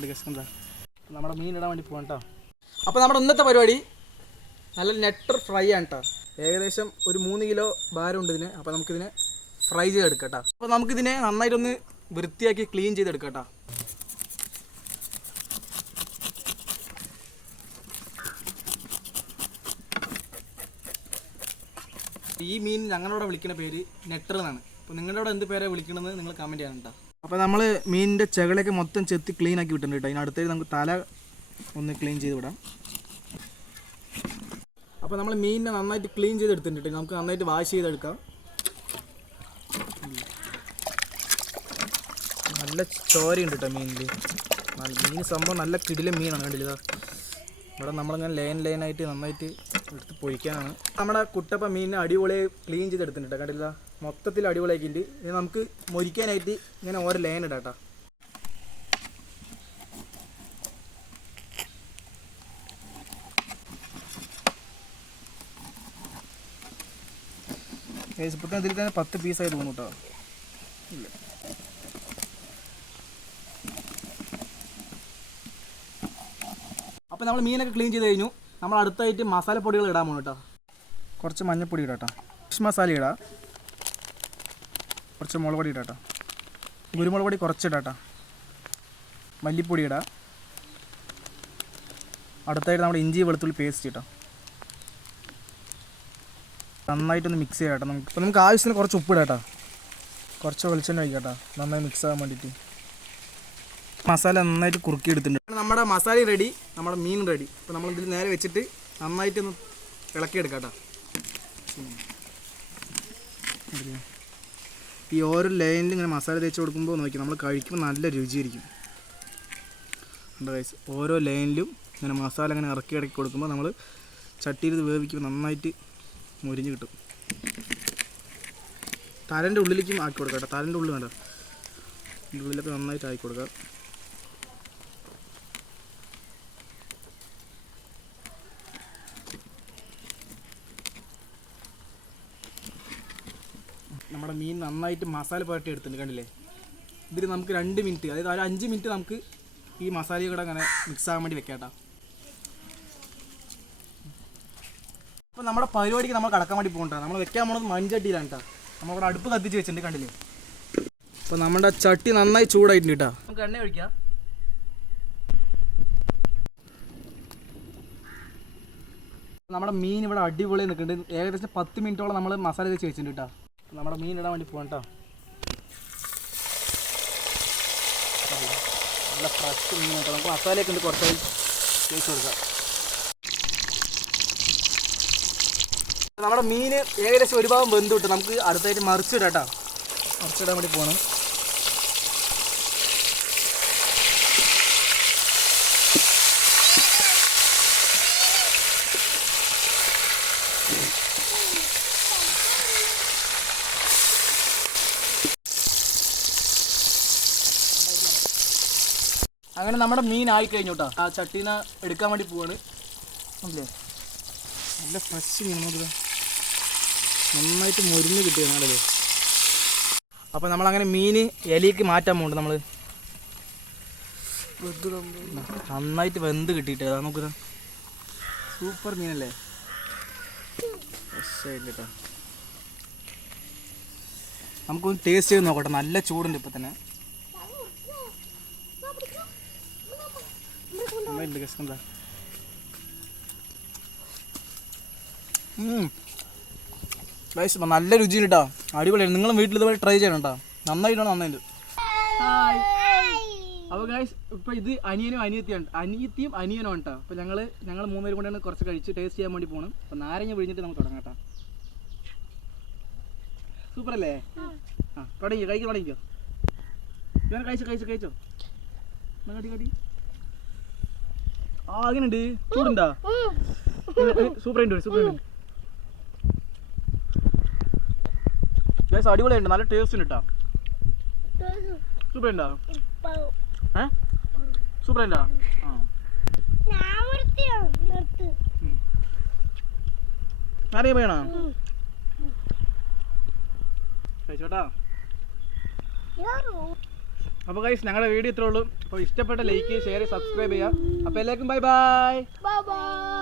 നന്നായിട്ടുണ്ട് ഗസ് എന്താ നമ്മുടെ മീൻ ഇടാൻ വേണ്ടി പോകണം കേട്ടോ. അപ്പോൾ നമ്മുടെ ഇന്നത്തെ പരിപാടി നല്ല നെട്ടർ ഫ്രൈ ആണ് കേട്ടോ. ഏകദേശം ഒരു 3 കിലോ ഭാരമുണ്ട് ഇതിന്. അപ്പോൾ നമുക്കിതിനെ ഫ്രൈ ചെയ്തെടുക്കാം കേട്ടോ. അപ്പോൾ നമുക്കിതിനെ നന്നായിട്ടൊന്ന് വൃത്തിയാക്കി ക്ലീൻ ചെയ്തെടുക്കാം കേട്ടോ. ഈ മീൻ ഞങ്ങളോട് വിളിക്കുന്ന പേര് നെട്ടർ എന്നാണ്. അപ്പോൾ നിങ്ങളുടെ അവിടെ എന്ത് പേരാണ് വിളിക്കണമെന്ന് നിങ്ങൾ കമൻറ്റ് ചെയ്യണം കേട്ടോ. അപ്പോൾ നമ്മൾ മീനിൻ്റെ ചെകളൊക്കെ മൊത്തം ചെത്തി ക്ലീൻ ആക്കി വിട്ടിട്ടുണ്ട് കേട്ടോ. അതിനടുത്തേക്ക് നമുക്ക് തല ഒന്ന് ക്ലീൻ ചെയ്ത് വിടാം. അപ്പോൾ നമ്മൾ മീനിനെ നന്നായിട്ട് ക്ലീൻ ചെയ്തെടുത്തിട്ടുണ്ട്. നമുക്ക് നന്നായിട്ട് വാഷ് ചെയ്തെടുക്കാം. നല്ല ചോരയുണ്ട് കേട്ടോ മീനിൽ. മീൻ സംഭവം നല്ല കിടിലൻ മീനാണ് കണ്ടില്ല. ഇവിടെ നമ്മളിങ്ങനെ ലൈനായിട്ട് നന്നായിട്ട് എടുത്ത് പൊരിക്കാനാണ്. നമ്മുടെ കുട്ടപ്പ മീനിനെ അടിപൊളിയായി ക്ലീൻ ചെയ്തെടുത്തിട്ടുണ്ട് കണ്ടില്ല. മൊത്തത്തിൽ അടിപൊളിയാക്കിയിട്ട് ഇനി നമുക്ക് മൊരിക്കാനായിട്ട് ഇങ്ങനെ ഓരോ ലൈൻ ഇടാം കേട്ടോ. ഇപ്പോഴത്തെ ഇതിൽ തന്നെ 10 പീസായി തോന്നും കേട്ടോ. ഇല്ല അപ്പോൾ നമ്മൾ മീനൊക്കെ ക്ലീൻ ചെയ്ത് കഴിഞ്ഞു. നമ്മൾ അടുത്തായിട്ട് മസാലപ്പൊടികൾ ഇടാൻ പോകും കേട്ടോ. കുറച്ച് മഞ്ഞൾപ്പൊടി ഇടാം കേട്ടോ. ഫിഷ് മസാല ഇടാം. കുറച്ച് മുളക് പൊടി ഇടാം കേട്ടോ. കുരുമുളക് പൊടി കുറച്ച് ഇടാം കേട്ടോ. മല്ലിപ്പൊടി ഇടാം. അടുത്തായിട്ട് നമ്മുടെ ഇഞ്ചി വെളുത്തുള്ളി പേസ്റ്റ് ഇട്ടാം. നന്നായിട്ടൊന്ന് മിക്സ് ചെയ്യാം കേട്ടോ. നമുക്ക് ആവശ്യത്തിന് കുറച്ച് ഉപ്പിടാം കേട്ടോ. കുറച്ച് വെളിച്ചെണ്ണ ഒഴിക്കാം കേട്ടോ, നന്നായി മിക്സ് ആകാൻ വേണ്ടിയിട്ട്. മസാല നന്നായിട്ട് കുറുക്കി എടുത്തിട്ടുണ്ട്. നമ്മുടെ മസാല റെഡി, നമ്മുടെ മീൻ റെഡി. അപ്പോൾ നമ്മൾ ഇതിൽ നേരെ വെച്ചിട്ട് നന്നായിട്ടൊന്ന് ഇളക്കിയെടുക്കാം കേട്ടോ. ഈ ഓരോ ലൈനിൽ ഇങ്ങനെ മസാല തേച്ച് കൊടുക്കുമ്പോൾ നോക്കി നമ്മൾ കഴിക്കുമ്പോൾ നല്ല രുചിയായിരിക്കും. എന്താ ഗൈസ്, ഓരോ ലൈനിലും ഇങ്ങനെ മസാല ഇങ്ങനെ ഇറക്കി കൊടുക്കുമ്പോൾ നമ്മൾ ചട്ടിയിൽ ഇത് വേവിക്കുമ്പോൾ നന്നായിട്ട് മുരിഞ്ഞ് കിട്ടും. തലേൻ്റെ ഉള്ളിലേക്കും ആക്കി കൊടുക്കാം കേട്ടോ. തലേൻ്റെ ഉള്ളിൽ വേണ്ട, ഇതിൻ്റെ ഉള്ളിലൊക്കെ നന്നായിട്ട് ആക്കി കൊടുക്കുക. നമ്മുടെ മീൻ നന്നായിട്ട് മസാല പുരട്ടി എടുത്തിട്ടുണ്ട് കണ്ടില്ലേ. ഇതിൽ നമുക്ക് 2 മിനിറ്റ്, അതായത് ഒരു 5 മിനിറ്റ് നമുക്ക് ഈ മസാലയും കൂടെ അങ്ങനെ മിക്സ് ആകാൻ വേണ്ടി വെക്കാം കേട്ടോ. അപ്പോൾ നമ്മുടെ പരിപാടിക്ക് നമ്മൾ കടക്കാൻ വേണ്ടി പോകണ്ട. നമ്മൾ വെക്കാൻ പോകുന്നത് മൺചട്ടിയിലാണ് കേട്ടോ. നമ്മളിവിടെ അടുപ്പ് കത്തിച്ച് വെച്ചിട്ടുണ്ട് കണ്ടില്ലേ. അപ്പോൾ നമ്മുടെ ചട്ടി നന്നായി ചൂടായിട്ടുണ്ട് കേട്ടോ. നമുക്ക് എണ്ണ ഒഴിക്കാം. നമ്മുടെ മീൻ ഇവിടെ അടിപൊളി നിൽക്കുന്നുണ്ട്. ഏകദേശം 10 മിനിറ്റോളം നമ്മൾ മസാല തേച്ച് വെച്ചിട്ടുണ്ട് കേട്ടോ. നമ്മുടെ മീൻ ഇടാൻ വേണ്ടി പോകാം കേട്ടോ. നല്ല ഫ്രഷ് മീൻ കേട്ടോ. നമുക്ക് മസാലയൊക്കെ ഉണ്ട്, കുറച്ചായി തേച്ച് കൊടുക്കാം. നമ്മുടെ മീൻ ഏകദേശം ഒരു ഭാഗം വെന്ത് കിട്ടും. നമുക്ക് അടുത്തായിട്ട് മറിച്ചിടാം കേട്ടോ. മറിച്ചിടാൻ വേണ്ടി പോകണം. അങ്ങനെ നമ്മുടെ മീൻ ആയിക്കഴിഞ്ഞു കേട്ടോ. ആ ചട്ടീനെ എടുക്കാൻ വേണ്ടി പോവാണ്. അല്ലേ നല്ല ഫ്രഷ് മീൻ, നോക്കുക നന്നായിട്ട് മുരിഞ്ഞ് കിട്ടിയ നാളല്ലേ. അപ്പോൾ നമ്മളങ്ങനെ മീൻ ഇലയ്ക്ക് മാറ്റാൻ പോകുന്നുണ്ട്. നമ്മൾ നന്നായിട്ട് വെന്ത് കിട്ടിയിട്ട് അതാ നോക്കുക. സൂപ്പർ മീനല്ലേ, ഫ്രഷായിട്ട് കേട്ടോ. നമുക്കൊന്ന് ടേസ്റ്റ് ചെയ്ത് നോക്കട്ടെ. നല്ല ചൂടുണ്ട് ഇപ്പം തന്നെ. എന്താ നല്ല രുചിയുണ്ട് കേട്ടോ. അടിപൊളിയാണ്. നിങ്ങളും വീട്ടിൽ ഇതുപോലെ ട്രൈ ചെയ്യണം കേട്ടോ. നന്നായിട്ടാണ്, നന്നായിട്ട്. അപ്പോൾ ഗൈസ്, ഇപ്പോൾ ഇത് അനിയനും അനിയനും കേട്ടോ. അപ്പോൾ ഞങ്ങൾ 3 പേരും കൊണ്ടാണ് കുറച്ച് കഴിച്ച് ടേസ്റ്റ് ചെയ്യാൻ വേണ്ടി പോകണം. അപ്പോൾ നാരങ്ങ പിഴിഞ്ഞിട്ട് നമുക്ക് തുടങ്ങാം കേട്ടോ. സൂപ്പർ അല്ലേ? ആ തുടങ്ങിക്കോ. ഞാൻ കഴിച്ചോ. കടി ആ അങ്ങനെയുണ്ട്. ചൂടുണ്ടാ? സൂപ്പർ ഗൈസ്, അടിപൊളിയുണ്ട്. നല്ല ടേസ്റ്റ് ഉണ്ട് കേട്ടോ. സൂപ്പർ ഉണ്ടാ? സൂപ്പർ ഉണ്ടാ? നാരങ്ങ വേണോ? കഴിച്ചോട്ടാ. അപ്പോൾ ഗൈസ് ഞങ്ങളുടെ വീഡിയോ ഇത്രേ ഉള്ളൂ. അപ്പോൾ ഇഷ്ടപ്പെട്ട ലൈക്ക് ഷെയർ സബ്സ്ക്രൈബ് ചെയ്യുക. അപ്പോൾ എല്ലാവർക്കും ബൈ ബൈ. Bye bye.